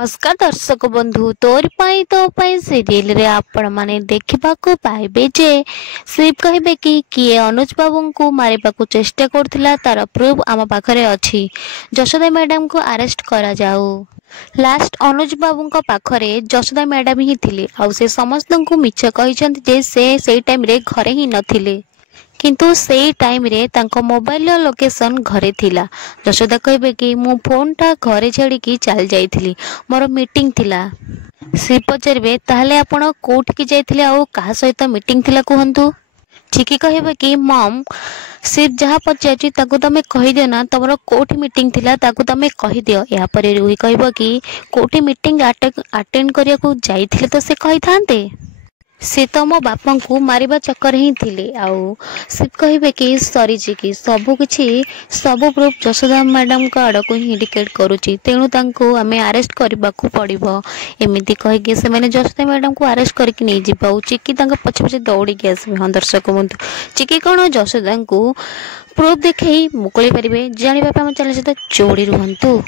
नमस्कार दर्शक बंधु तोर पाई तो पाई सीरियल रे आपण माने देखिबा को पाइबे जे शिव कहबे कि किए अनुज बाबू को मारिबा को चेष्टा करथिला तार प्रूफ आम पाखरे अछि। यशोदा मैडम को अरेस्ट करा जाऊ। लास्ट अनुज बाबू को पाखरे यशोदा मैडम ही थिले आ से समस्त को मिछ कहिसंत जे से टाइम रे घरे ही नथिले किंतु से टाइम रे तांको मोबाइल लोकेशन घरे थिला। यशोदा कहबे कि मु फोन टा घरे छाड़ी की चल जाइथिली मोर मीटिंग थिला। शिव पचारबे ताहले आपण कोठ की जाइथिले आ कहा सहित मीटिंग थिला कहंतु। चिकी कहबे कि मम शिव जहाँ पचारछि ताकू तमे कहि दियो ना तमरो कोठी मीटिंग थिला ताकू तमे कहि दियो। या परे रुही कहबो कि कोठी मीटिंग अटेंड करिया को जाइथिले तो से कहि थांते से तो मो बापा को मारिबा चक्कर ही थिले। आउ शिव कहबे कि सरी जी की सबु प्रूफ यशोदा मैडम का आड़ को ही इंडिकेट करूची तेणु तांको आमे अरेस्ट करबा को पड़िबो। एमिति कहि कि से माने यशोदा मैडम को अरेस्ट करके नै जिबा चिकी तांको पछ पछ दौड़ी के आसबे। हां दर्शक बंधु चिकी कोन यशोदा को प्रूफ देखै मुकली परिबे जानि बापा हम चले से तो जोड़ी रुहंतु।